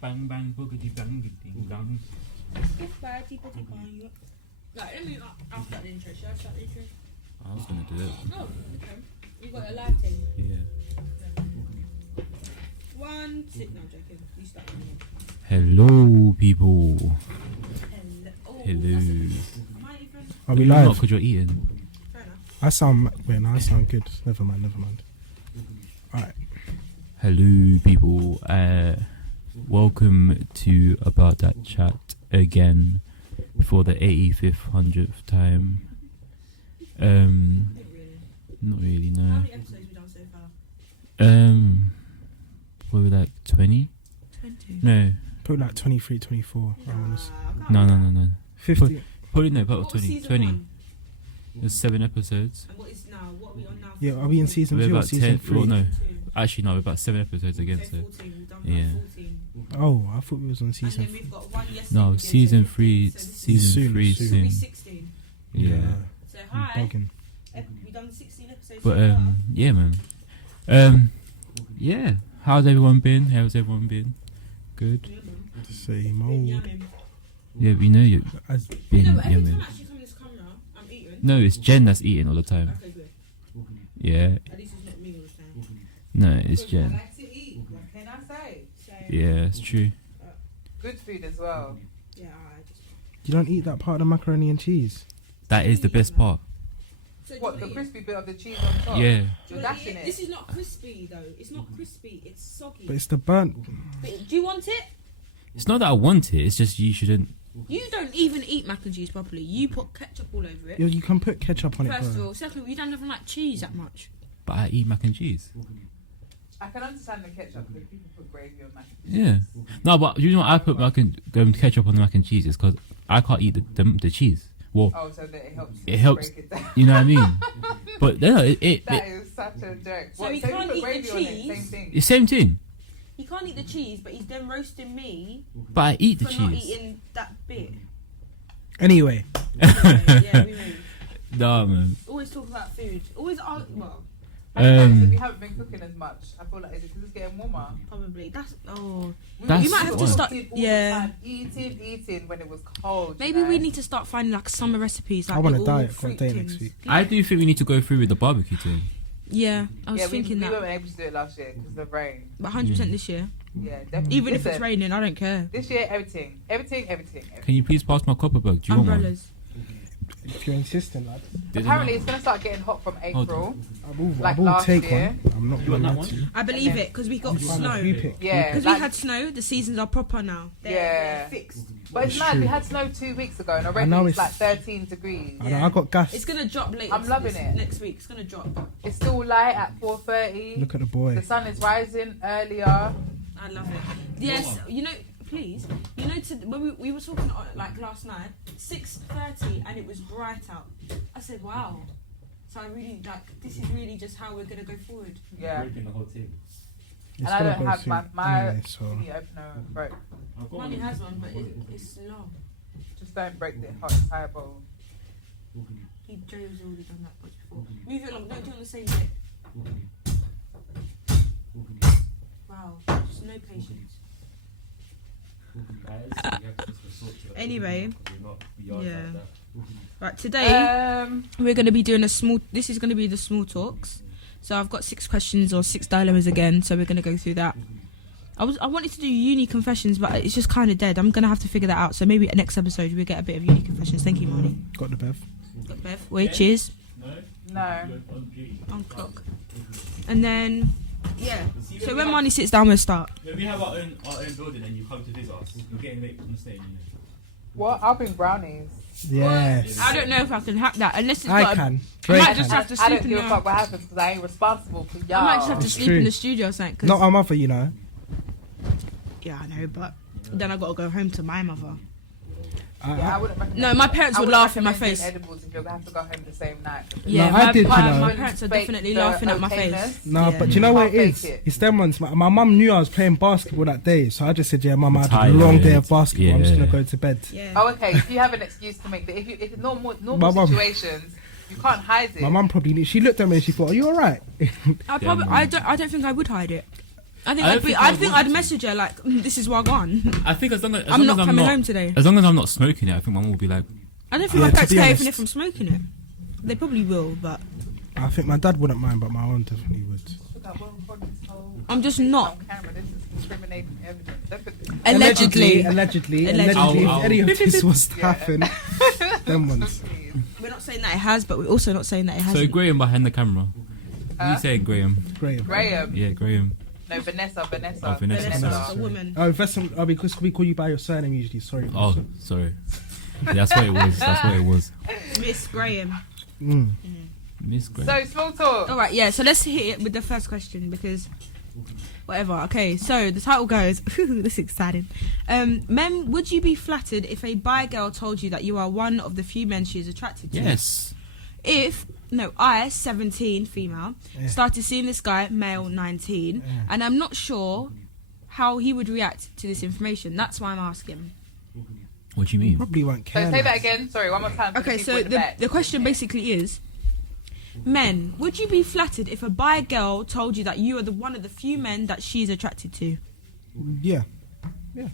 Bang bang boogity bang ding dong. Right, I'll start the intro. Should I start the intro? I was gonna do it. Oh, okay. You got a live thing. Yeah. 1, 6. No, I'm joking. You start. Hello, people. Hello. Oh, Hello. Am I even? Are we Not live? because you're eating. Fair enough. I sound good. Never mind. Alright. Hello, people. Welcome to About That Chat again for the 85th, 100th time. Not really, How no. many episodes have we done so far? Probably like 20? 20. No. Put like 23, 24. No. 50. Probably no, about What was 20. season 20. 1? There's 7 episodes. And what is now? What are we on now? Yeah, are we in season We're 2 or about season 10. 3? Well, no. Two. Actually, no, we're about 7 episodes again, so. 14. We've done Yeah. 14. Oh, I thought we was on season And then we've got one yesterday. No, we did, season so 3, 15, so this season Soon, 3 soon. will be soon. 16. Yeah. So I'm hi. bugging. We've done 16 episodes. But, so far. yeah, man. Yeah. How's everyone been? Good? Yeah, man. Same Been old. yamming. Yeah, we know you've As been You know, every yamming. time I actually come in this camera, I'm eating. No, it's Jen that's eating all the time. Okay, good. Yeah. At least it's not me all the time. No, it's I Jen. like to eat. What can I say? Yeah, it's true. Good food as well. Yeah, I just. you don't eat that part of the macaroni and cheese. That is the best part. So do What, you the wanna eat crispy bit of the cheese on top? Yeah. Do you You're wanna dashing eat it. This is not crispy though. It's not crispy. It's soggy. But it's the burnt. But do you want it? It's not that I want it, it's just you shouldn't. You don't even eat mac and cheese properly. You put ketchup all over it. Yo, you can put ketchup on it, First of bro. all, second, you don't even like cheese that much. But I eat mac and cheese. I can understand the ketchup because people put gravy on mac and Yeah. No, but you know what? I put ketchup on the mac and cheese is because I can't eat the cheese. Well, Oh, so that it helps. It helps. Break it down. you know what I mean? But no, it That is such a joke. So What, you so can't put eat the gravy on it, cheese? same thing. it's same thing. He can't eat the cheese, but he's then roasting me But I eat the for not cheese. eating that bit. Anyway, Yeah, we move. Nah, man. Always talk about food. Always argue. Well, I feel like we haven't been cooking as much. I feel like, is it because it's getting warmer? probably. That's oh. That's You might have to fine. start. Eating all the Yeah. time. Eating when it was cold. Maybe you we know? need to start finding like summer recipes. Like I want a little diet. Got a fruit day things. next week. I do think we need to go through with the barbecue thing. Yeah, I was Yeah, thinking we that. weren't able to do it last year because of the rain. But 100% this year. Yeah, definitely. Even if it's Listen, raining, I don't care. This year, everything. Can you please pass my copper bag? Do you want one? Umbrellas. if you're insistent, lad, Didn't Apparently, I? it's going to start getting hot from Hold April. I Like will last take year. one. I'm not You want gonna that lie to you. I believe then- it because we got Find a snow. blue pick. Yeah. Because like- we had snow, the seasons are proper now. Yeah. fixed. But it's It's mad, we true. had snow 2 weeks ago and I already know it's like it's- 13 degrees. I know, I got gas. It's gonna drop later. I'm loving it. Next week, it's gonna drop. It's still light at 4:30. Look at the boy. The sun is rising earlier. I love it. Yes, you know, please, you know, when we were talking like last night, 6:30, and it was bright out. I said, wow. So I really like. This is really just how we're gonna go forward. Yeah. Breaking the whole table. It's And I gonna don't go have soon my anyway, so thingy opener broke. Money has one, but it's long. Just don't break the hot entire bowl. Joe's already done that much before. Move it along. Don't do it on the same bit. Wow, just no patience. Anyway, yeah. Right, today we're going to be doing this is going to be the small talks. So I've got 6 questions or 6 dilemmas again, so we're going to go through that. I wanted to do uni confessions, but it's just kind of dead. I'm going to have to figure that out. So maybe next episode we'll get a bit of uni confessions. Thank you, Marnie. got the Bev. Got Bev. Wait, cheers. No. On clock. And then, yeah. So when Marnie sits down, we'll start. When we have our own building and you come to visit us, you're getting late from the stage, you know. What? I'll bring brownies. Yes. I don't know if I can hack that unless it's I got. can. I Drake might can. just have to I sleep don't in give a the. fuck what happens because I ain't responsible for y'all. I might just have to It's sleep true. in the studio or something. 'cause Not our mother, you know. Yeah, I know, but then I got to go home to my mother. I wouldn't recommend. No, my parents I would wouldn't laugh in my recommend face. doing edibles if you're gonna have to go home the same night. Yeah, No, I did, you know. my parents are definitely laughing at my face. No, Yeah. but you know what it Can't is? fake it. It's them ones. My mum knew I was playing basketball that day, so I just said, "Yeah, mum, I had a Tired, long day yeah. of basketball. I'm just Yeah. gonna go to bed." Yeah. Oh, okay. If you have an excuse to make that, if it's normal My mum- situations, you can't hide it. My mum probably knew. She looked at me and she thought, "Are you alright?" I don't think I would hide it. I think I I'd don't be. think I I think would. I'd message her like, "This is what I gone. I think as long as I'm not I'm coming home today." As long as I'm not smoking it, I think my mum will be like, I don't think Yeah, my to parents be care honest. even if I'm smoking it. They probably will, but I think my dad wouldn't mind, but my mum definitely would. Look at what we've got this whole I'm just thing not. on camera. This is discriminating evidence. Don't put this- Allegedly. Allegedly. Allegedly. If Ow, ow. any of this was to Yeah. happen, them ones. We're not saying that it has, but we're also not saying that it so hasn't. Graham behind the camera. Huh? You saying Graham? Great. Graham. Yeah, Graham. No, Vanessa. Oh, Vanessa. Vanessa's Vanessa. a woman. Oh, because we call you by your surname usually. Sorry. Oh, sorry. Yeah, that's what it was. That's what it was. Miss Graham. Miss Graham. So small talk. All right, yeah. So let's hit it with the first question because whatever. Okay, so the title goes. This is exciting. Men, would you be flattered if a bi girl told you that you are one of the few men she is attracted to? Yes. I, 17, female, Yeah. started seeing this guy, male, 19, Yeah. and I'm not sure how he would react to this information. That's why I'm asking. What do you mean? Probably won't care. So say that again. Sorry, one more time. for the Okay, people so in the back. the question basically is, men, would you be flattered if a bi girl told you that you are one of the few men that she's attracted to? Yeah,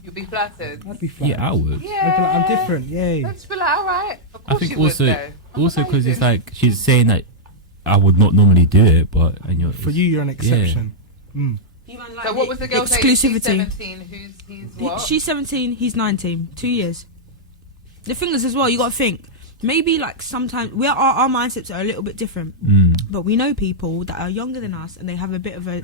You'll be flattered. I'd be flat. Yeah, I would. I'd be like, I'm different. Yay. Don't just be like, all right. Of I course think you would, also though. also because it's like she's saying that I would not normally do it, but and you're For you, you're an exception. Mm. So what was the girl saying? She's Exclusivity. 17. He's what? She's 17, he's 19. 2 years. The thing is as well, you got to think, maybe like sometimes, our mindsets are a little bit different, but we know people that are younger than us and they have a bit of the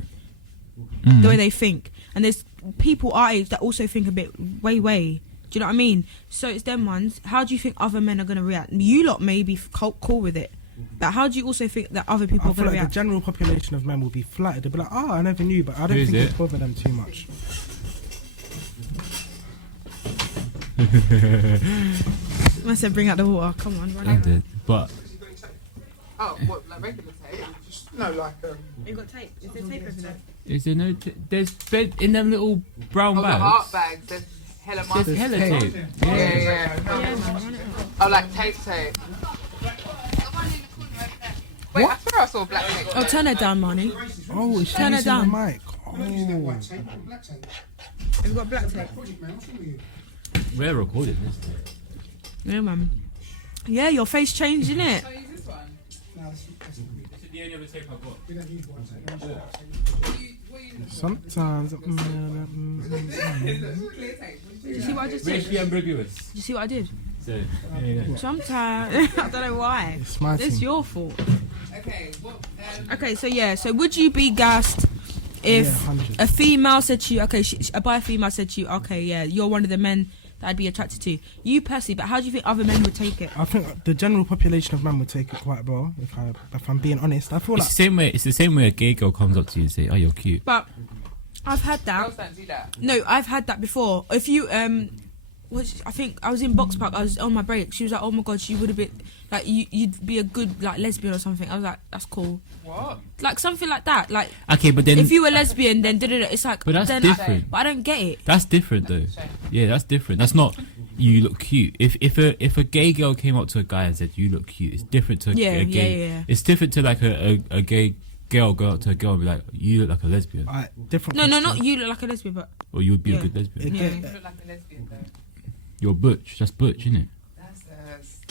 way they think. And there's people our age that also think a bit way. Do you know what I mean? So it's them ones. How do you think other men are going to react? You lot may be cool with it, but how do you also think that other people I are feel going to like the react? general population of men will be flattered. They'll be like, "Oh, I never knew," but I don't Who is think it? it's bother them too much. I said, bring out the water. Come on, run I out. did, but Oh, what, like regular tape? No, like You got tape? Is there tape over there? is there no? There's bed in them little brown Oh, the art bags. bags. There's hella There's markers. hella tape. tape. Yeah. Yeah, man, run it out. Oh, like tape. Wait, I swear I saw black tape. Oh, turn it down, Marnie. Oh, is she Turn it using the down. mic? white Oh, tape or black tape. Have you got black tape? Project man, what's wrong with you? We're recording this. Yeah, man. Yeah, your face changed, innit? Oh, use this one. No, that's This is the only other tape I've got. we don't use white tape. We use black tape. sometimes. Clear tape. You see what I just did? Racially ambiguous. You see what I did? So there you go. Sometimes I don't know why. It's my It's thing. your fault. Okay, what? Okay, so yeah, so would you be gassed if Yeah, 100. a female said to you, okay, a bi female said to you, okay, yeah, you're one of the men that I'd be attracted to. You personally, but how do you think other men would take it? I think the general population of men would take it quite well. If I'm being honest, I feel It's like the same way. It's the same way a gay girl comes up to you and say, "Oh, you're cute." But I've had that. Girls don't do that. No, I've had that before. If you I think I was in Box Park. I was on my break. She was like, "Oh my god, she would have been like you'd be a good like lesbian or something." I was like, "That's cool." What? Like something like that. Like Okay, but then if you were lesbian, then it's like. But that's then different. but I don't get it. that's different though. Shame. Yeah, that's different. That's not you look cute. If a gay girl came up to a guy and said you look cute, it's different to Yeah, a gay. yeah. It's different to like a gay girl go up to a girl and be like, "You look like a lesbian," different. No, question. not you look like a lesbian, but or you would be Yeah. a good lesbian. Yeah. You look like a lesbian though. You're butch. That's butch, isn't it? That's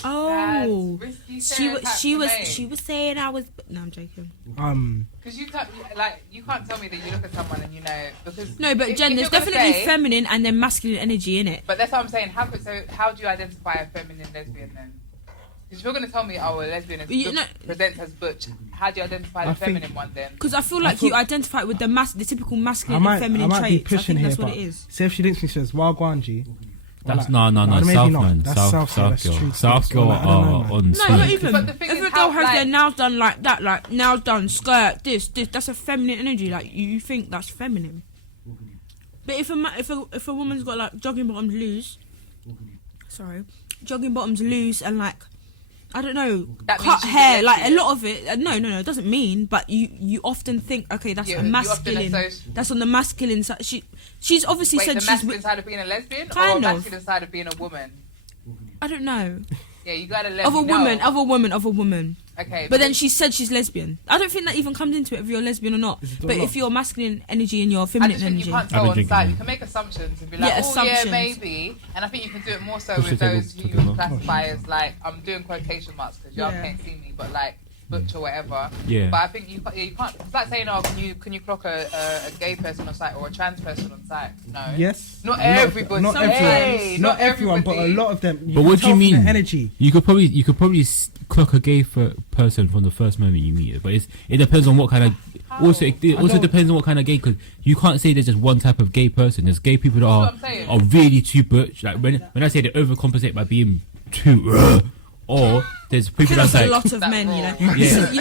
oh, risky she was saying I was. No, I'm joking. Because you can't tell me that you look at someone and you know because No, but Jen, if there's you're gonna definitely say- feminine and then masculine energy in it. But that's what I'm saying. How do you identify a feminine lesbian then? Because if you're going to tell me, oh, a lesbian is You know- presents as butch, how do you identify the I think- feminine one then? Because I feel like you identify with the typical masculine and I feminine might be traits. I pushing think here, that's what but it is. say if she didn't, she says 𝘊𝘭𝘴𝘰. That's no. maybe South not. man, That's South so that's girl, true. South girl I don't know, are man. on No, not smoke. even. But the thing If is a how, girl has like- their nails done like that, like nails done, skirt, this, that's a feminine energy. Like you think that's feminine. But if a woman's got like jogging bottoms loose, and like I don't know, That cut means she's hair, a like a lesbian. lot of it. No, it doesn't mean. But you often think, okay, that's Yeah, a you often masculine. associate- That's on the masculine side. She's obviously Wait, said the she's. masculine side of being a lesbian, or Kind the of. masculine side of being a woman? I don't know. Yeah, you gotta let Of a me know. woman, of a woman. Okay, But then she said she's lesbian. I don't think that even comes into it if you're lesbian or not. Is it But not? if you're masculine energy and you're I feminine just think energy. you can't I've go been on drinking site. it. You can make assumptions and be like, Yeah, oh yeah, assumptions. maybe. And I think you can do it more so Push the with table those who together. you classify as like, I'm doing quotation marks because y'all Yeah. can't see me, but like butch or whatever. Yeah. But I think you can't. It's like saying, oh, can you clock a gay person on site or a trans person on site? No. Yes. Not A lot of- everybody. Not Hey, everyone. Not everyone, but a everybody. lot of them. But what do you can tell from mean? the energy. You could probably clock a gay person from the first moment you meet it, but it depends on what kind of. Also, it also don't- depends on what kind of gay. Because you can't say there's just one type of gay person. There's gay people that That's what I'm saying. are really too butch. Like when I say they overcompensate by being too, or there's people That's that's a like lot of That men, you know. raw. Yeah.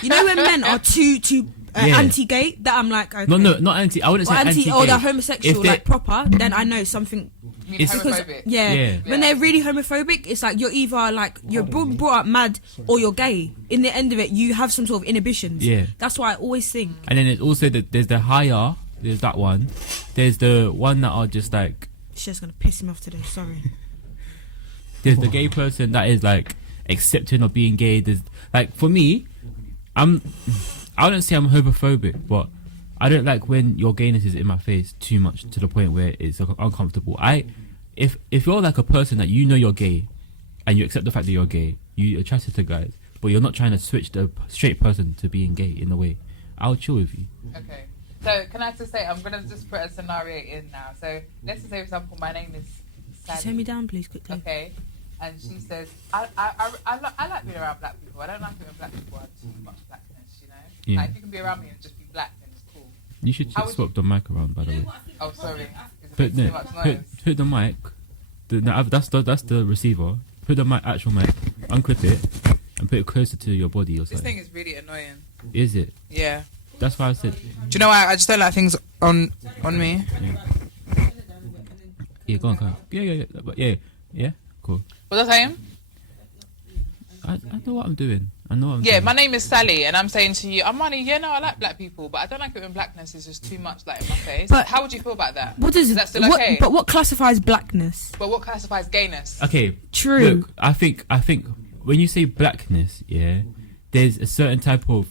You know when men are too Yeah. anti-gay. That I'm like, okay. no, not anti. I wouldn't Or say anti. or they're homosexual, If they- like proper. Then I know something. You mean It's- homophobic? Yeah. When they're really homophobic, it's like you're either like you're brought up mad or you're gay. In the end of it, you have some sort of inhibitions. Yeah. That's why I always think. And then it's also there's the higher. There's that one. There's the one that are just like. She's just gonna piss him off today. Sorry. There's the gay person that is like accepting of being gay. There's like for me, I wouldn't say I'm homophobic, but I don't like when your gayness is in my face too much to the point where it's uncomfortable. If you're like a person that you know you're gay, and you accept the fact that you're gay, you're attracted to guys, but you're not trying to switch the straight person to being gay in a way, I'll chill with you. Okay. So can I just say, I'm gonna just put a scenario in now. So let's just say, for example, my name is Sally. Turn me down, please, quickly. Okay. And she says, I like being around black people. I don't like it when black people have too much blackness, you know? Yeah. Like, if you can be around me and just be black, then it's cool. You should How would swap the mic around, by the way. Oh, sorry. Is it Put making too much noise? put the mic. That's the receiver. Put the actual mic. Unclip it and put it closer to your body or This something. thing is really annoying. Is it? Yeah. That's why I said. Do you know why I just don't like things on me? Yeah, go on. Yeah. Cool. What's that saying? I know what I'm doing. I know what I'm Yeah, doing. my name is Sally, and I'm saying to you, Amani, yeah, no, I like black people, but I don't like it when blackness is just too much, like in my face. But- How would you feel about that? What is that still what? okay? But what classifies blackness? But what classifies gayness? Okay. True. Look, I think when you say blackness, yeah, there's a certain type of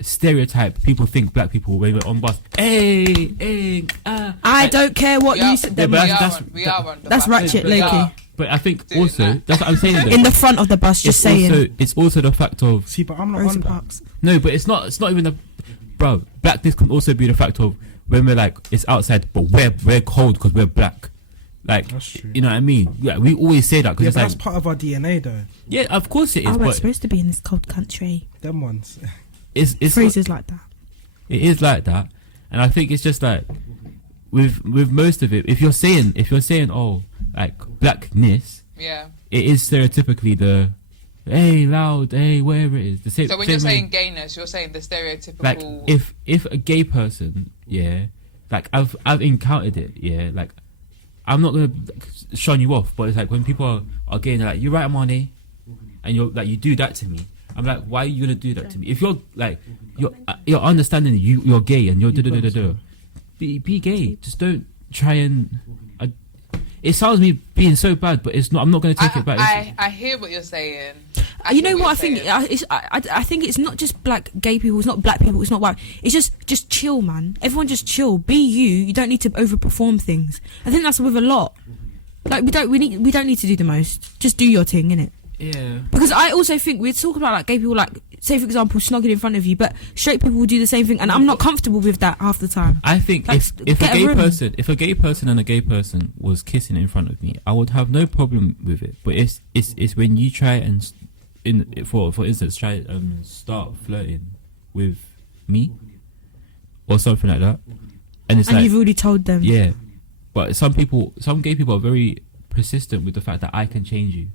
stereotype people think black people when we're on bus. Hey. I don't care what We are- you said. Yeah, Them but ones. that's- we are on the that's bus. ratchet, We Loki. are. But I think Dude, also nah. that's what I'm saying. Though. In the front of the bus, just saying. It's also the fact of See, but I'm not Rosa on that. Parks. no, but it's not even the bro. Blackness can also be the fact of when we're like it's outside, but we're cold because we're black. Like That's true. you know what I mean? Yeah, we always say that because Yeah, it's but like that's part of our DNA, though. yeah, of course it is, we're but supposed to be in this cold country. Them ones. it's Phrases like that. it is like that, and I think it's just like with most of it. If you're saying oh like blackness, Yeah. it is stereotypically the hey loud hey wherever it is the same. So when same you're way. saying gayness, you're saying the stereotypical. like if a gay person, yeah, like I've encountered it, yeah, like I'm not gonna shun you off, but it's like when people are gay and they're like, you're right, Amani, and you're like, you do that to me. I'm like, why are you gonna do that to me? If you're like you're understanding you're gay and you're be gay. Just don't try and. It sounds me being so bad, but it's not. I'm not gonna take it back. I hear what you're saying. You know what I think? I think it's not just black gay people. It's not black people. It's not white. It's just chill, man. Everyone just chill. Be you. You don't need to overperform things. I think that's with a lot. Like we don't need to do the most. Just do your thing, innit? Yeah. Because I also think we're talking about like gay people, like say for example snogging in front of you, but straight people will do the same thing, and I'm not comfortable with that half the time. I think Like, if a get a gay room. person, and a gay person was kissing in front of me, I would have no problem with it. But it's when you try and for instance try start flirting with me or something like that, and it's And like you've already told them. yeah. But some gay people are very persistent with the fact that I can change you,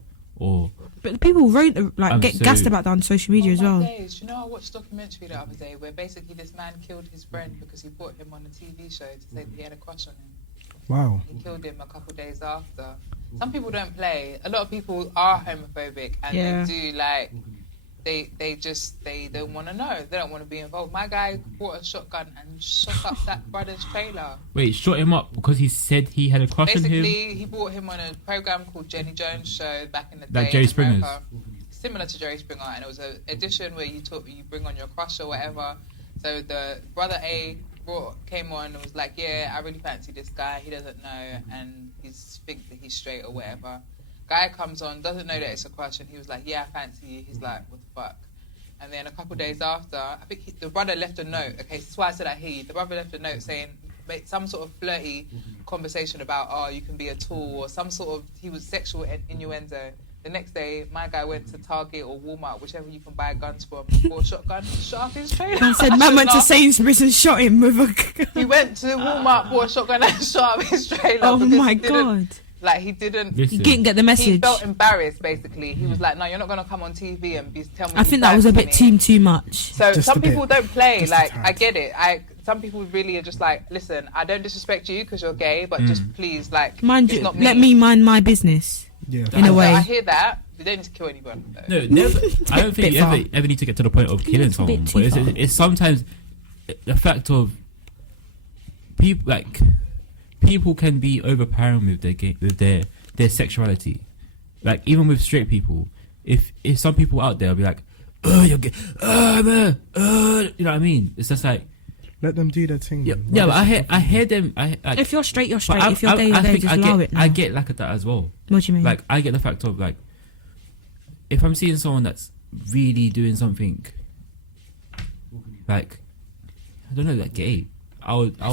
or But people I'm get so- gassed about that on social media as Oh my well. days. You know, I watched a documentary the other day where basically this man killed his friend because he brought him on a TV show to say that he had a crush on him. Wow. He killed him a couple of days after. Some people don't play. A lot of people are homophobic and Yeah. they do like they don't want to know. They don't want to be involved. My guy brought a shotgun and shot up that brother's trailer. wait, shot him up because he said he had a crush on him. Basically, he brought him on a program called Jenny Jones Show back in the day. Like Jerry in Springer's? America. Similar to Jerry Springer, and it was an edition where you bring on your crush or whatever. So the brother A came on and was like, yeah, I really fancy this guy. He doesn't know, and he thinks that he's straight or whatever. Guy comes on, doesn't know that it's a crush, and he was like, yeah, I fancy you. He's like, what the fuck? And then a couple of days after, I think the brother left a note. Okay, this is why I said I hear you. The brother left a note saying some sort of flirty conversation about, oh, you can be a tool, or some sort of, he was sexual innuendo. The next day, my guy went to Target or Walmart, whichever you can buy guns from, bought a shotgun, shot up his trailer. I said, man went to Sainsbury's and shot him with a. He went to Walmart, bought a shotgun and shot up his trailer. Oh because my he didn't- god! Like, he didn't... You didn't get the message. He felt embarrassed, basically. He was like, no, you're not going to come on TV and tell me I think that was a bit too much. So Just some a bit. people don't play. Just a Like, tad. I get it. Some people really are just like, listen, I don't disrespect you because you're gay, but just please, like, Mind it's you, not let me mind my business. Yeah. In a So way. I hear that. You don't need to kill anyone. Though. No, never. I don't think Bit you far. ever need to get to the point of killing It's a bit someone. too But far. it's sometimes the fact of people can be overpowering with their sexuality. Like, even with straight people, if some people out there will be like, oh, you're gay, man, you know what I mean? It's just like, Let them do their thing. yeah, man. but I hear them. If you're straight, you're but straight. If you're gay, you're gay. think Just allow it. Now. I get like that as well. What do you mean? Like, I get the fact of, like, if I'm seeing someone that's really doing something, like, I don't know, like gay, I would be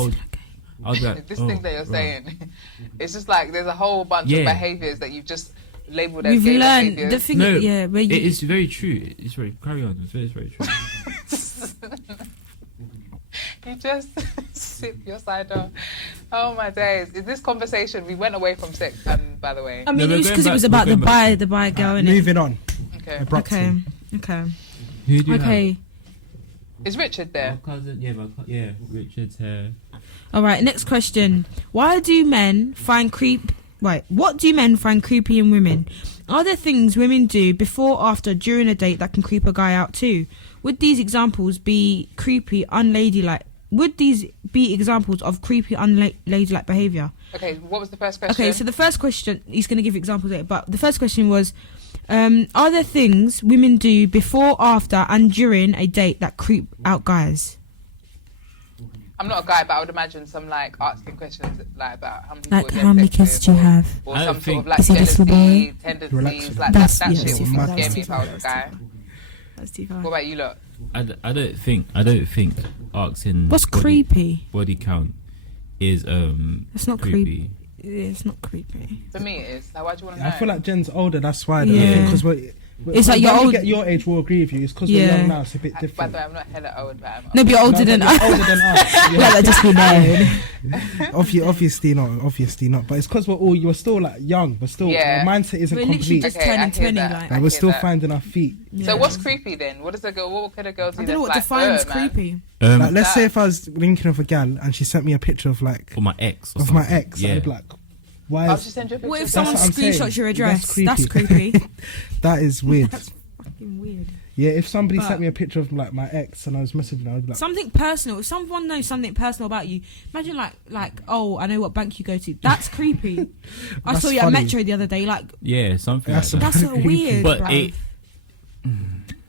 like, This oh, thing that you're right. saying, it's just like there's a whole bunch of Yeah. behaviours that you've just labelled as We've gay learned behaviours. the thing. No, Yeah, where you. It is very true. It's very, carry on. It's very true. You just sip your cider. Oh my days! In this conversation, we went away from sex. By the way, I mean, No, it was we're because it going was back- about we're the going bi girl, innit? Moving on. okay. Abruptly. Okay. Who do you Okay. Is Richard there? have? My cousin, yeah, Richard's here. All right. Next question. What do men find creepy in women? Are there things women do before, after, during a date that can creep a guy out too? Would these examples be creepy, unladylike? Would these be examples of creepy, unladylike behaviour? Okay. What was the first question? Okay, so the first question, he's going to give examples later, but the first question was, are there things women do before, after, and during a date that creep out guys? I'm not a guy, but I would imagine some like asking questions like about how many people Like, you've how had many sex kids with, do you have? or I some don't sort of think- like Is he this jealousy, boy? tendencies, Relaxing. like That's- that yeah, shit that's would too far, scare that's me too if I far, was a that's guy. That's too What far. about you lot? I don't think asking What's creepy? body count is It's not creepy. It's not creepy. For me, it is. Like, why do you want to know? I feel like Jen's older, that's why. Yeah. Because It's like you're when we old- get your age, we'll agree with you. It's because Yeah. we're young now, it's a bit By different. the way, I'm not hella old, but I'm No, but you're older than you're us. older than us. Let Yeah. that just be known. Obviously not. But it's because you're still like young. We're still, Yeah. our mindset isn't We're literally complete. just Okay, I turning hear 20. that. Like, Like, I we're hear still that. finding our feet. So yeah. what's creepy then? What could a girl do? I don't know what that's defines like, man? creepy. Like, let's that- say if I was linking with a gal and she sent me a picture of like For my ex. Or of my something. ex, Yeah. I'd be like, why I'll is just send you a picture. What if of someone what I'm saying. screenshots your address? That's That's creepy. that is weird? That's fucking weird. Yeah, if somebody But- sent me a picture of like my ex and I was messaging her, I'd be like, Something personal. If someone knows something personal about you, imagine like, oh, I know what bank you go to. That's creepy. I That's saw you at funny. Metro the other day. Like, Yeah, something That's like that. that's so weird, But bruv. it-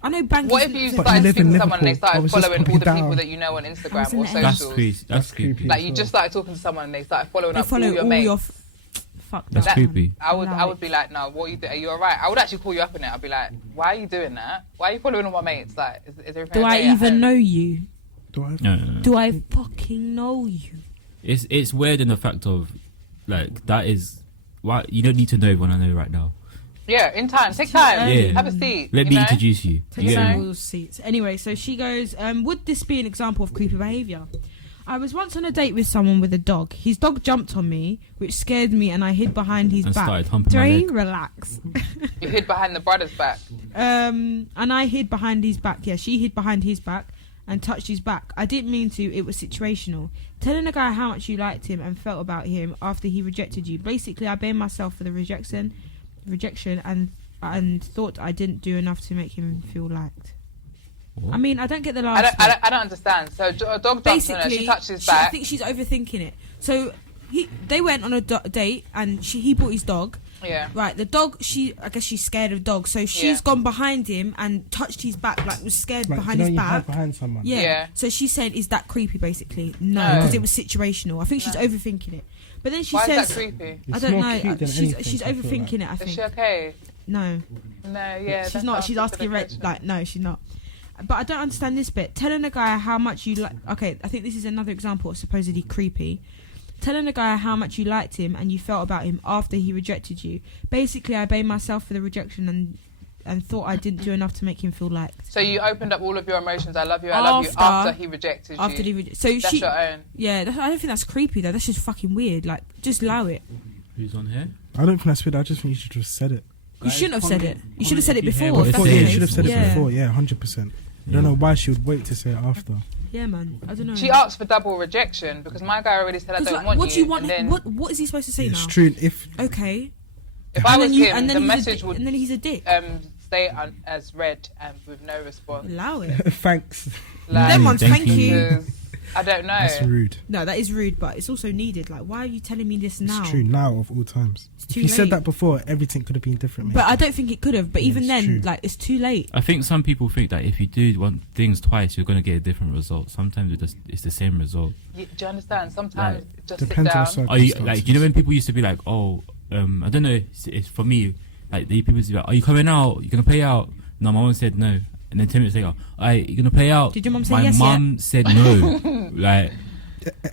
I know bank. What if you But started you live in speaking to someone and they Liverpool. I started was just following all popping the people down. that you know on I was Instagram in or the That's socials? creepy. That's creepy. Like, you just started talking to someone and they started following They up all follow your all mates. your. Fuck That's that. creepy. I would Allow it. be like, no, what are you alright? I would actually call you up in it. I'd be like, why are you doing that? Why are you following all my mates? Like, is everything Do I okay at even home? know you? do I? No. Do I fucking know you? It's weird in the fact of, like, that is why you don't need to know everyone I know right now. Yeah, in time. Take time. Yeah. Have a seat. Let you me know? introduce you. Take You get some me? rules seats. Anyway, so she goes, would this be an example of creepy behaviour? I was once on a date with someone with a dog. His dog jumped on me, which scared me, and I hid behind his And back. started humping my Dre, leg. relax. You hid behind the brother's back. And I hid behind his back. Yeah, she hid behind his back and touched his back. I didn't mean to. It was situational. Telling a guy how much you liked him and felt about him after he rejected you. Basically, I blamed myself for the rejection, and thought I didn't do enough to make him feel liked. What? I mean, I don't get the last. I don't understand. So a dog jumps on her, she touched his back. I think she's overthinking it. So they went on a date, and he brought his dog. Yeah. Right, the dog. I guess she's scared of dogs, so she's gone behind him and touched his back, like was scared Like, behind you know, his you hide back. behind someone. Yeah. So she's saying, "Is that creepy?" Basically, no, No. because it was situational. I think she's overthinking it. But then she Why says, is that creepy? "I It's don't more know." cute than She's anything, I feel overthinking like. it. I Is think she okay? no, No, yeah. she's that's not. not She's a asking question. like, no, she's not. But I don't understand this bit. Telling a guy how much you like. Okay, I think this is another example of supposedly creepy. Telling a guy how much you liked him and you felt about him after he rejected you. Basically, I blamed myself for the rejection and thought I didn't do enough to make him feel liked. So you opened up all of your emotions. I love you. I love you. After he rejected you. After he so That's your own. Yeah, I don't think that's creepy though. That's just fucking weird. Like, just allow it. Who's on here? I don't think that's weird. I just think you should have said it. You shouldn't have said it. You should have said it if you hear before. what if it's that's Yeah, the you case. should have said it Yeah. before. Yeah, 100%. I don't know why she would wait to say it after. Yeah, man. I don't know. She asked for double rejection because my guy already said I don't want what you. do you want? And then What is he supposed to say It's now? true. If Okay. if I was him, the he's message would and then he's a dick. stay as read and with no response. Allow it. thanks, Like, Them ones, thank thank you. you. because I don't know. that's rude. No, that is rude, but it's also needed. Like, why are you telling me this now? It's true now of all times. If too you said late. that before, everything could have been different. Mate. But I don't think it could have. But Yeah, even it's then, true. like, it's too late. I think some people think that if you do one things twice, you're gonna get a different result. Sometimes it's the same result. Do you understand? Sometimes just Depends sit on down. the Are you circumstances. like? You know when people used to be like, oh, I don't know. It's for me. Like the people used to be like, are you coming out? You gonna play out? No, my mom said no. And then 10 minutes later, alright, you gonna play out? Did your mum say my yes mum said no. Like,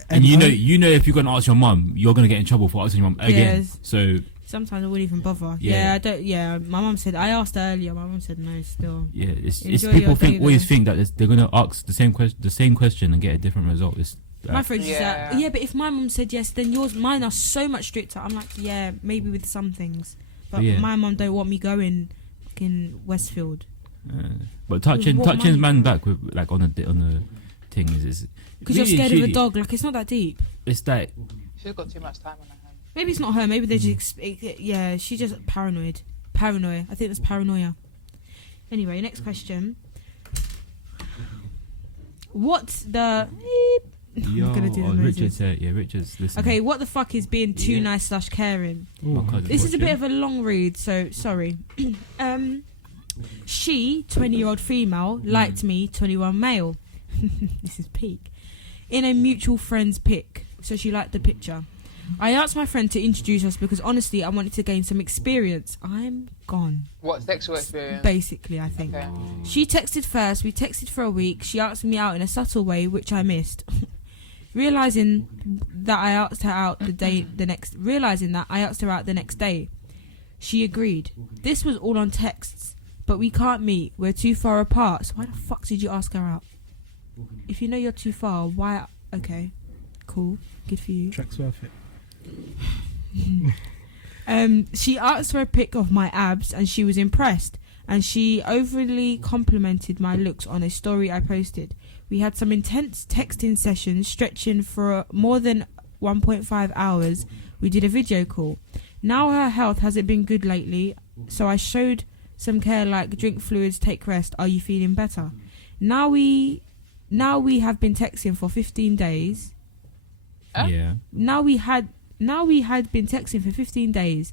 and you know if you're gonna ask your mum, you're gonna get in trouble for asking your mum again. Yes. So Sometimes I wouldn't even bother. Yeah. Yeah, I don't. Yeah, my mum said. I asked her earlier. My mum said no. Still. yeah, it's Enjoy people your day, always then. think that they're gonna ask the same question and get a different result. It's My friend just Yeah. said, yeah, but if my mum said yes, then mine are so much stricter. I'm like, yeah, maybe with some things, but Yeah. my mum don't want me going in Westfield. but touching What man money? back with like on the thing is Because you're scared of a dog. Like, it's not that deep. It's like She's got too much time on her hands. Maybe it's not her. Maybe they just, yeah, she's just paranoid. Paranoia. I think that's paranoia. Anyway, next question. What's the? I'm gonna do the noises. Richard's listening. Okay, what the fuck is being too Yeah. nice / caring? My cousin This is a bit watching. of a long read, so sorry. She, 20-year-old female, liked me, 21 male. This is peak. In a mutual friend's pic, so she liked the picture. I asked my friend to introduce us because honestly, I wanted to gain some experience. I'm gone. What sexual experience? Basically, I think. Okay. She texted first. We texted for a week. She asked me out in a subtle way, which I missed. Realizing that I asked her out the next day, she agreed. This was all on texts, but we can't meet. We're too far apart. So why the fuck did you ask her out? If you know you're too far, why? Okay, cool, good for you. Trek's worth it. She asked for a pic of my abs and she was impressed, and she overly complimented my looks on a story I posted. We had some intense texting sessions stretching for more than 1.5 hours. We did a video call. Now her health hasn't been good lately, so I showed some care, like drink fluids, take rest. Are you feeling better? Now we have been texting for 15 days. Yeah. Now we had been texting for 15 days.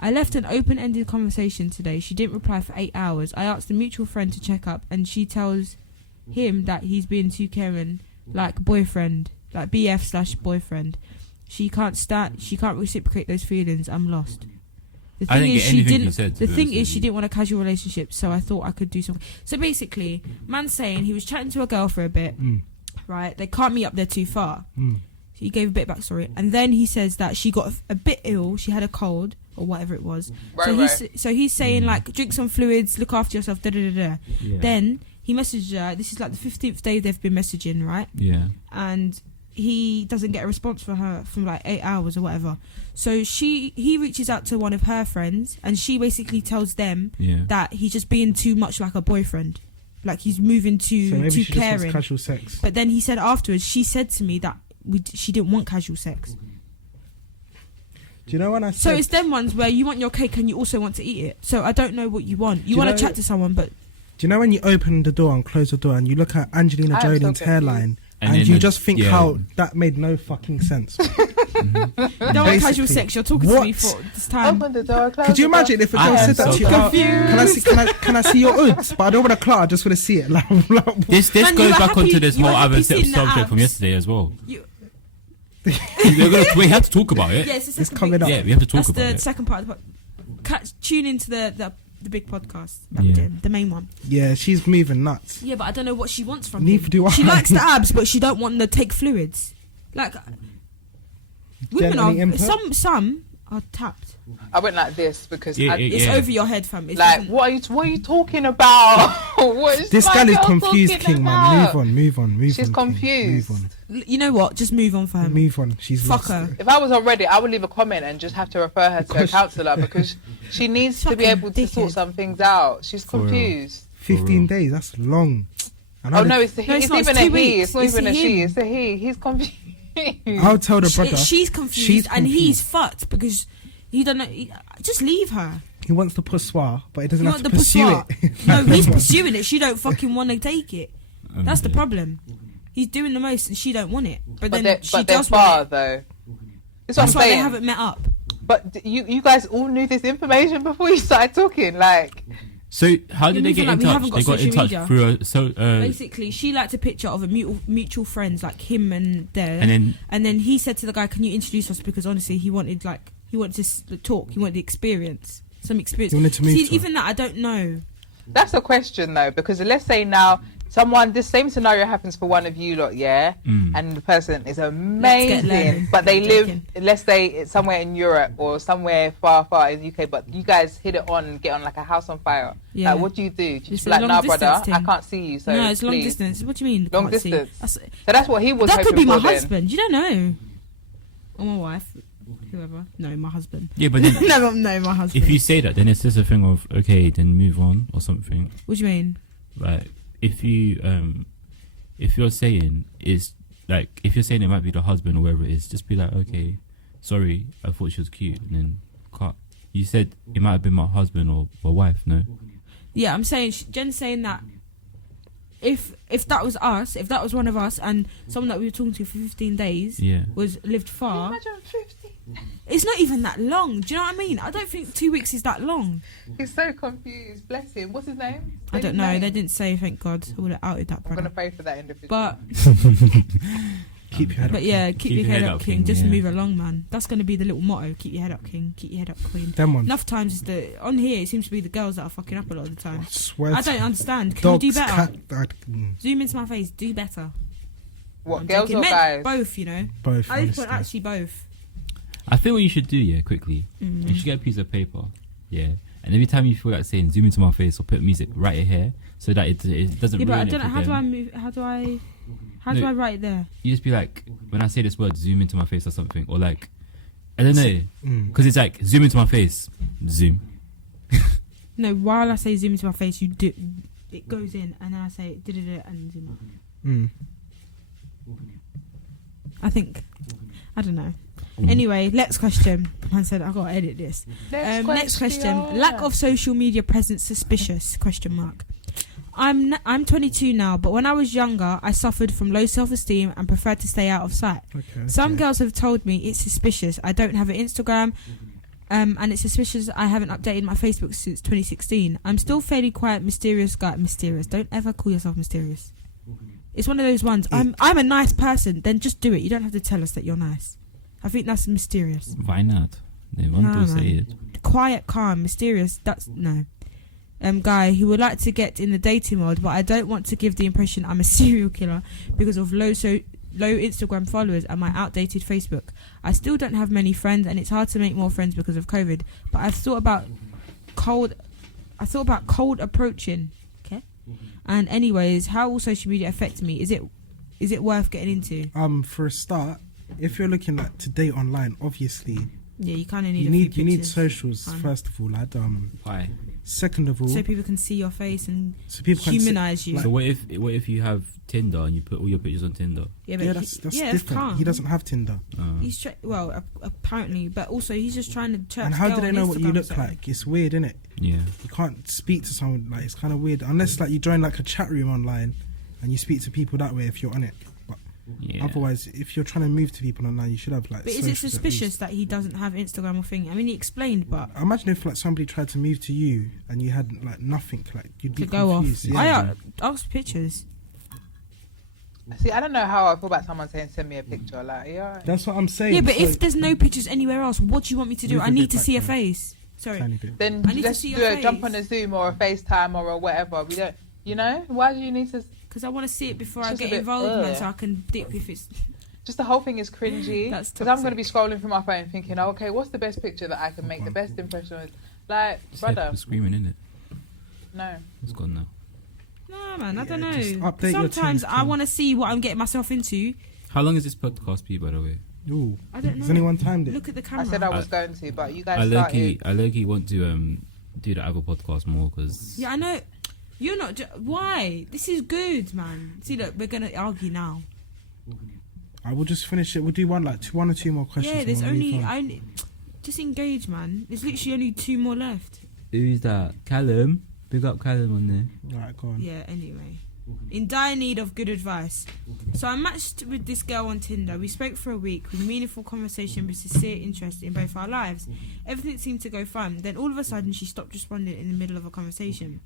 I left an open-ended conversation today. She didn't reply for 8 hours. I asked a mutual friend to check up, and she tells him that he's being too caring, like boyfriend, like BF/boyfriend. She can't reciprocate those feelings. I'm lost. The I thing didn't is, get she anything you didn't. said, to The be thing honest is, with she you. didn't want a casual relationship, so I thought I could do something. So basically, man's saying he was chatting to a girl for a bit, right? They can't meet up; they're too far. He gave a bit of backstory, and then he says that she got a bit ill. She had a cold or whatever it was. So he's saying like, drink some fluids, look after yourself. Da da da da. Yeah. Then he messaged her. This is like the 15th day they've been messaging, right? Yeah. And he doesn't get a response from her from like 8 hours or whatever. So he reaches out to one of her friends, and she basically tells them that he's just being too much like a boyfriend, like he's moving too So maybe too she just caring. wants casual sex. But then he said afterwards, she said to me that she didn't want casual sex. Do you know when I So said... it's them ones where you want your cake and you also want to eat it. So I don't know what you want. You want to chat to someone, but... Do you know when you open the door and close the door and you look at Angelina I am so Jolie's hairline And and then you the- just think yeah. how that made no fucking sense? You don't want casual sex. You're talking to me for this time. Open the door, close Could you the door. imagine if a I girl am said that so to you? confused. Can I see your hoods? But I don't want to clutter. I just want to see it. Like, This Man, you goes were back happy- onto this you were whole happy other seeing the subject from abs. yesterday as well. You- We have to talk about it. Yeah, it's the It's second coming big- up. Yeah, we have to talk That's about the it. second part. Tune into the big podcast that Yeah. we're doing, the main one. yeah, she's moving nuts. Yeah, but I don't know what she wants from Neither him. do I. She likes the abs, but she don't want to take fluids. Like women Any are input? some are tapped. I went like this because Yeah, It's yeah. over your head, fam. It's like, what are you talking about? What is This my girl is girl confused, talking King, man. about? Move on. She's King. confused. Move You know what? Just move on for on. him. Move on. She's Fuck lost her. it. If I was already, I would leave a comment and just have to refer her to a Because- counsellor because she needs to be Fucking able to sort dickhead. some things out. She's For real. confused. 15 days. That's long. And Oh I'd- no, it's the he. No, It's, it's not, even it's a 2 he. weeks. It's not It's even a she. him. It's a he. He's confused. I'll tell the brother. She's confused, She's and he's confused. fucked because he don't know. Just leave her. He wants the poussoir, but he doesn't You have want to the pursue poussoir. it. No, he's pursuing it. She don't fucking want to take it. That's the Yeah. problem. He's doing the most, and she don't want it. But then they're, she but they're does want far it. though. That's what That's I'm why they saying. haven't met up. But you guys all knew this information before you started talking. Like, So how did they Even get like in we touch? haven't got They got in social touch media. through Basically, she liked a picture of a mutual friends, like him and there. and then He said to the guy, "Can you introduce us?" Because honestly, he wanted to talk. He wanted the experience, some experience. He wanted to meet her. Even that, I don't know. that's a question though, because let's say now this same scenario happens for one of you lot, yeah, and the person is amazing, learning. but they I'm live, joking. let's say it's somewhere in Europe or somewhere far in the UK, but you guys hit it on, get on like a house on fire. Yeah. Like, what do you do? Do you It's just be a like, long nah, brother, distance I thing. can't see you, so No, it's long please. distance. What do you mean? Long can't see? distance. So that's what he was That hoping could be my for then. husband. You don't know. Or my wife, whoever. No, my husband. yeah, but then no, my husband. if you say that, then it's just a thing of okay, then move on or something. What do you mean? Like if you're saying is like if you're saying it might be the husband or whoever it is, just be like, okay, sorry, I thought she was cute, and then cut. You said it might have been my husband or my wife, no? Yeah, I'm saying Jen's saying that if that was us, if that was one of us, and someone that we were talking to for 15 days Yeah. lived far, Imagine 50. it's not even that long. Do you know what I mean? I don't think 2 weeks is that long. He's so confused. Bless him. What's his name? I don't know. They didn't say. Thank God. I would have outed that I'm gonna brother. pray for that individual. But Keep your head but up. yeah, keep your head up, King. Just move along, man. That's gonna be the little motto. Keep your head up, King. Keep your head up, Queen. Them ones. Enough times on here, it seems to be the girls that are fucking up a lot of the time. Swear I to don't understand. Can dogs, you do better? Zoom into my face. Do better. what, I'm girls joking. or Men- guys? Both, you know. Both. At this point, honestly. actually, both. I think what you should do, yeah, quickly, you should get a piece of paper, yeah, and every time you feel like saying zoom into my face or put music, write it here so that it doesn't Yeah, but ruin I it don't know. for How do I them. move? How do I No. write it there? You just be like, when I say this word, zoom into my face or something, or like, I don't know, Mm. because it's like zoom into my face, zoom. No, while I say zoom into my face, you do. It goes in, and then I say and zoom out. Mm. I think. I don't know. Mm. Anyway, next question. Man said I gotta edit this. Next question. Lack of social media presence suspicious? Question mark. I'm 22 now, but when I was younger, I suffered from low self-esteem and preferred to stay out of sight. Okay. Some girls have told me it's suspicious. I don't have an Instagram, and it's suspicious I haven't updated my Facebook since 2016. I'm still fairly quiet, mysterious guy. Mysterious. Don't ever call yourself mysterious. It's one of those ones. I'm a nice person. Then just do it. You don't have to tell us that you're nice. I think that's mysterious. Why not? They want Nah, to say man. it. Quiet, calm, mysterious. That's no. Guy who would like to get in the dating world, but I don't want to give the impression I'm a serial killer because of low Instagram followers and my outdated Facebook. I still don't have many friends, and it's hard to make more friends because of COVID. But I've thought about cold approaching. Okay. And anyways, how will social media affect me? Is it Is it worth getting into? For a start, if you're looking like to date online, obviously Yeah, you kind of need. you need socials Fine. first of all, lad. Why? Second of all, So people can see your face and so people can humanize you. So what if you have Tinder and you put all your pictures on Tinder? Yeah, but yeah, that's yeah, different. calm. He doesn't have Tinder. He's apparently, but also he's just trying to. Church And how do girl they on know what you Instagram, look so- like? It's weird, isn't it? Yeah. You can't speak to someone, like, it's kind of weird unless like you join like a chat room online and you speak to people that way if you're on it. But Yeah. otherwise, if you're trying to move to people online, you should have like. But is it socials at suspicious least. that he doesn't have Instagram or thing? I mean, he explained, but Imagine if like somebody tried to move to you and you had like nothing, like you'd be to go off, confused. I asked pictures. See, I don't know how I feel about someone saying send me a picture. Like, yeah. That's what I'm saying. Yeah, but So- if there's no pictures anywhere else, what do you want me to do? Move I a need bit to back see a then. face. Sorry. Tiny bit. Then I need to let's see do your it. Jump on a face. Zoom or a FaceTime or a whatever. We don't. You know, why do you need to? Because I want to see it before I Just a get bit, involved, man, ugh. so I can dip if it's. Just the whole thing is cringy. That's Because I'm going to toxic. be scrolling through my phone thinking, oh, okay, what's the best picture that I can make the best impression with? Like, Just brother, head for screaming, innit? no. It's gone now. No, man, I don't Yeah, just know. update your Sometimes teams, I Kim. want to see what I'm getting myself into. How long is this podcast be, by the way? Ooh, I don't know. has anyone timed it? Look at the I camera. said I was going to, but you guys I started. low-key want to do the other podcast more because Yeah, I know. You're not. Why? This is good, man. See, look, we're gonna argue now. I will just finish it. We'll do one or two more questions. Yeah, and there's we'll move on. only. Just engage, man. There's literally only 2 more left. who's that? Callum. Big up Callum on there. Right, go on. Yeah. Anyway, in dire need of good advice. So I matched with this girl on Tinder. We spoke for a week with meaningful conversation with sincere interest in both our lives. Everything seemed to go fine. Then all of a sudden she stopped responding in the middle of a conversation.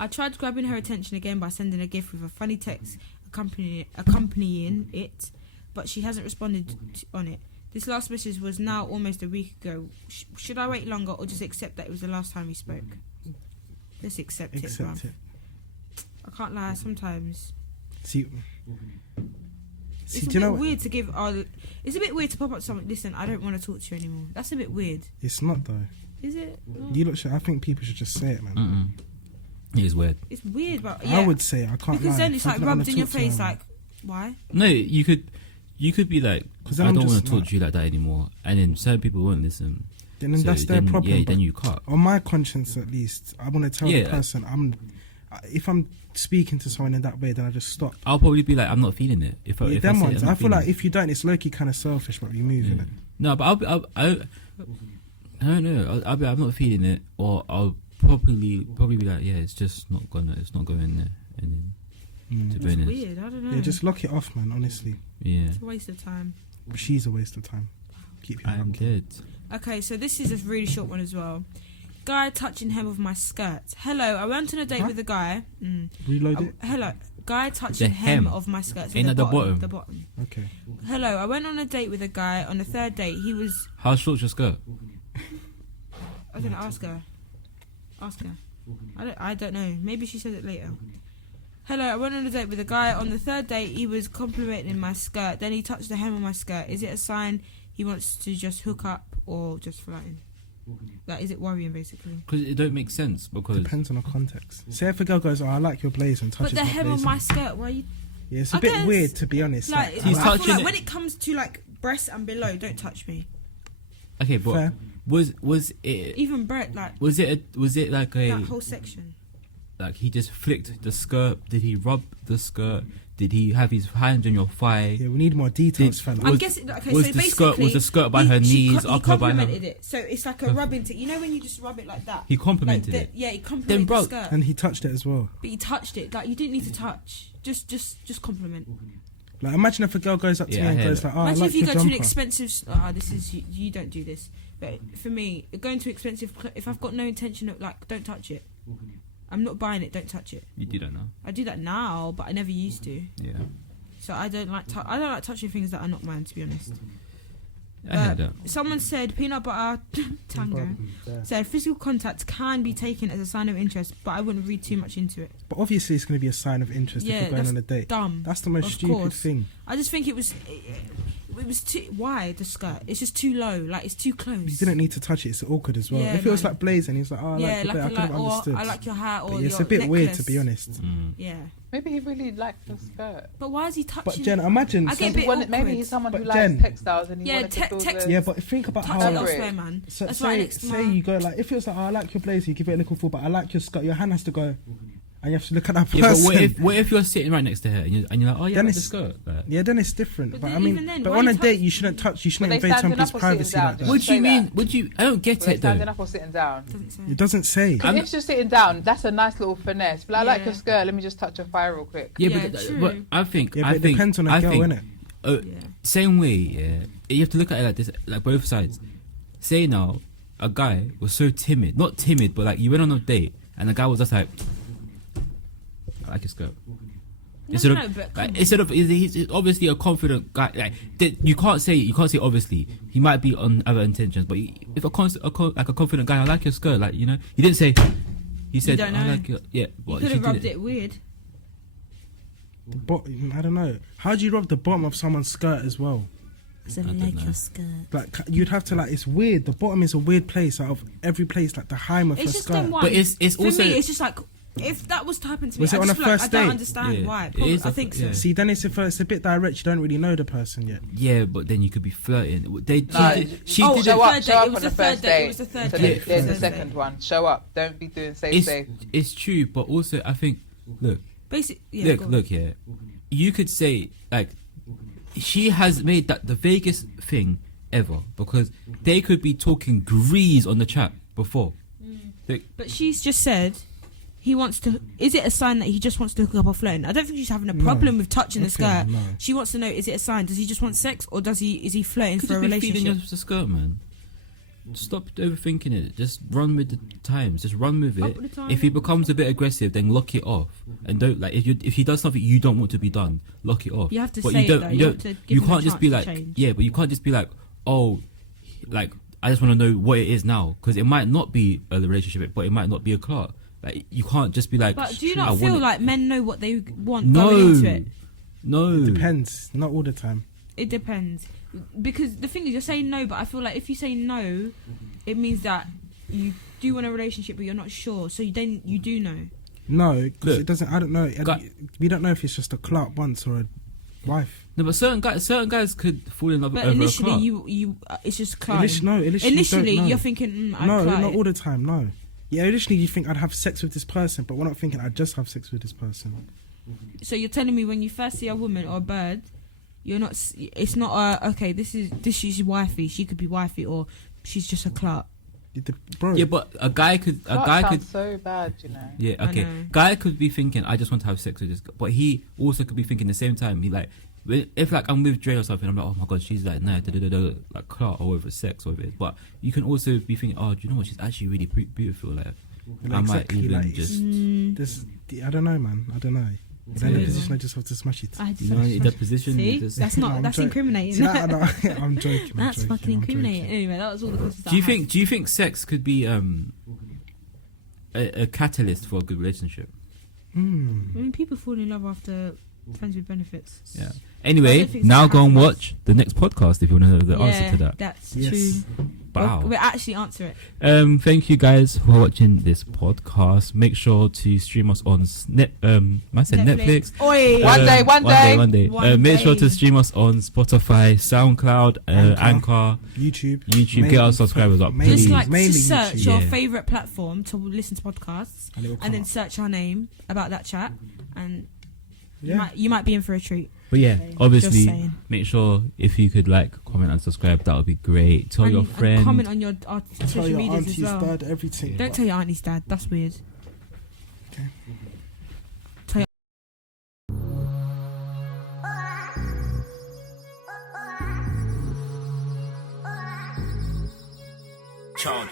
I tried grabbing her attention again by sending a gift with a funny text accompanying it, but she hasn't responded on it. This last message was now almost a week ago. Should I wait longer or just accept that it was the last time we spoke? Let's accept it, Accept bruv. it. I can't lie, sometimes See, it's do a you know bit what? weird to give. It's a bit weird to pop up to someone. Listen, I don't want to talk to you anymore. That's a bit weird. It's not though. Is it? No. You look. I think people should just say it, man. It is weird. It's weird, but yeah. I would say I can't. because lie. then it's If I like didn't wanna rubbed in your talk to face. her, Like, why? No, you could be like, 'Cause I then I'm don't want just to talk like- to you like that anymore, and then certain people won't listen. then So that's their then, problem. Yeah, but then you cut. on my conscience, at least, I want to tell Yeah. the person if I'm speaking to someone in that way, then I just stop. I'll probably be like, I'm not feeling it. If I Them say ones, I'm not I feel feeling like it. if you don't, it's low-key kind of selfish, but we move in it. No, but I don't know. I'll be, I'm not feeling it, or I'll probably be like, yeah, it's just not going there, and then to be It's honest, weird. I don't know. Yeah, just lock it off, man. Honestly, yeah, It's a waste of time. she's a waste of time. Keep your I'm mouth. dead. Okay, so this is a really short one as well. Guy touching hem of my skirt. Hello, I went on a date Huh? with a guy. Reload it. Hello, guy touching The hem hem. of my skirt. So Ain't the that the bottom? The bottom. Okay. Hello, I went on a date with a guy. On the 3rd date, he was. How short's your skirt? I don't know. Ask her. I don't know. Maybe she said it later. Hello, I went on a date with a guy. On the 3rd date, he was complimenting my skirt. Then he touched the hem of my skirt. Is it a sign he wants to just hook up or just flirting? Like, is it worrying basically? Because it don't make sense. Because Depends on the context. Say if a girl goes, "Oh, I like your blazer," and But touches the my hem of blazer. my skirt, why you Yeah, it's I a bit guess, weird to be honest. like? He's I feel touching like it. when it comes to like breasts and below, don't touch me. okay, but Fair. was it Even breast, like was it like a that whole section. like he just flicked the skirt? Did he rub the skirt? Did he have his hands on your thigh? Yeah, we need more details, Did- fella. I'm Was- guessing. Okay, was so the basically, skirt- was the skirt by her knees, He upper by her- complimented it, so it's like a rubbing thing. You know when you just rub it like that. He complimented Like it. Yeah, he Then, complimented bro- the skirt, And he touched it as well. but he touched it. Like you didn't need to touch. Just compliment. Like, imagine if a girl goes up to Yeah, me I and hear goes that. like, "Oh, I Imagine like if you your go to an jumper." expensive. This is you don't do this, but for me, going to expensive. If I've got no intention of like, don't touch it. I'm not buying it. Don't touch it. You do that now. I do that now, but I never used to. Yeah, So I don't like touching things that are not mine, to be honest. I heard that. Someone said peanut butter tango said physical contact can be taken as a sign of interest, but I wouldn't read too much into it. But obviously, it's going to be a sign of interest Yeah, if you're going that's on a date. Dumb. That's the most Of stupid course. thing. I just think it it was too. Why the skirt? It's just too low. Like it's too close. You didn't need to touch it. It's awkward as well. Yeah, if it was man. like blazing, he's like, oh, I like your bit. I could have or understood. I like your hat, or But it's your a bit necklace. weird, to be honest. Yeah. Maybe he really liked the skirt. But why is he touching? But Jen, imagine. I get a bit Maybe awkward. he's someone who But likes Jen- textiles and he Yeah, wanted to feel text- the... Yeah, but think about touch how. it elsewhere, man. So That's right next to say my. you go like, if it was like, oh, I like your blazer, you give it a little full, but I like your skirt. Your hand has to go, and you have to look at that person. Yeah, but what if you're sitting right next to her and you're like, oh yeah, Then I like the it's- skirt. Like, Yeah, then it's different. But But, then I mean, even then, but why on you a touch- date, you shouldn't touch. You shouldn't Were they invade standing somebody's up or sitting privacy down? like that. Just what do you say mean? that. Would you? I don't get Were they it though. standing up or sitting down? Doesn't say. It doesn't say. If it's just sitting down, that's a nice little finesse. But I like Yeah. your skirt. Let me just touch your thigh real quick. Yeah, Yeah, but true. I think Yeah, I but it think depends on I a girl, think, innit? Yeah. Same way, yeah. You have to look at it like this, like both sides. Say now, a guy was so timid, not timid, but like you went on a date and the guy was just like, I like your skirt. Instead no, of, but like, instead of, he's obviously a confident guy. Like you can't say obviously. He might be on other intentions, but if a confident guy, I like your skirt. Like, you know, he didn't say. He said, don't I know. like your. Yeah, You well, could she have rubbed did it weird. I don't know. How do you rub the bottom of someone's skirt as well? So don't like know. your skirt. Like you'd have to like. It's weird. The bottom is a weird place out of every place. Like the hem of It's her just skirt. them one. But it's For also. me, it's just like if that was to happen to me, Was it I on just a feel like first I don't date? understand Yeah, why. it Probably, is I a- think so. yeah. See, then it's a bit direct. You don't really know the person yet. Yeah, but then you could be flirting. No, She Oh, did show it. up. Show Third up date. It was on the the third first date. It date. was the third So date. there's the Thursday. second one. Show up. Don't be doing safe. It's true, but also I think, look, Yeah, go on. look here. You could say like, she has made that the vaguest thing ever because they could be talking grease on the chat before. But she's just said he wants to. Is it a sign that he just wants to hook up or flirting? I don't think she's having a problem with touching the skirt. No. She wants to know: is it a sign? Does he just want sex, or is he flirting Could for a just be feeding relationship? your skirt, man. Stop overthinking it. Just run with the times. Just run with Up it. with the time. If he becomes a bit aggressive, then lock it off. And don't like if he does something you don't want to be done, lock it off. You have to but say you it, don't. though. You You don't. have to give You him a can't just chance be to like change. yeah, but you can't just be like oh, like I just want to know what it is now because it might not be a relationship, but it might not be a clerk. Like you can't just be like. But do you I not want feel it. like men know what they want no, going into it? no. Depends. Not all the time. It depends. Because the thing is, you're saying no, but I feel like if you say no, it means that you do want a relationship, but you're not sure. So you do know. No, because Look, it doesn't. I don't know. Guy- We don't know if it's just a clerk once or a wife. No, but certain guys could fall in love But over a initially, clerk. you it's just climb. Initially, Initially, don't know. you're thinking, I'd No, climb. not all the time. No. Yeah, initially you think I'd have sex with this person, but we're not thinking I'd just have sex with this person. So you're telling me when you first see a woman or a bird, you're not. It's not okay. This is wifey. She could be wifey, or she's just a clerk. Bro, Yeah, but a guy could. Sounds so bad, you know. Yeah, I okay. know. Guy could be thinking, I just want to have sex with this guy. But he also could be thinking the same time. He like, if like I'm with Dre or something, I'm like, oh my god, she's like, nah, like Clark, or whether it's sex or whether it's. But you can also be thinking, oh, do you know what? She's actually really beautiful. Like, I might exactly, even like, just. This, I don't know, man. I don't know. It's In the weird. position, I just have to smash it. I had to You know, smash- in that position, See, you just- that's No, not. I'm That's joking. incriminating. No, I'm joking. That's I'm fucking joking, I'm incriminating. joking. Anyway, that was all the questions. Do you think sex could be a catalyst for a good relationship? I mean, people fall in love after friends with benefits. Yeah. I Anyway, don't think now sex go and happens. watch the next podcast if you want to know the answer Yeah, to that. that's Yes. true. Wow. We'll actually answer it. Thank you guys for watching this podcast. Make sure to stream us on Netflix. Oi. One day. One Make sure day. to stream us on Spotify, SoundCloud, Anchor, YouTube. Get our subscribers up, mainly- please. Just like mainly to search YouTube. your Yeah. favourite platform to listen to podcasts, And it will and come then up. search our name about that chat, and Yeah. you might be in for a treat. But yeah, Just obviously, saying. make sure if you could like, comment, and subscribe, that would be great. Tell your And friends. comment on our Tell social your medias as auntie's well. dad everything. Don't tell your auntie's dad. That's weird. Okay. Tell Charlie.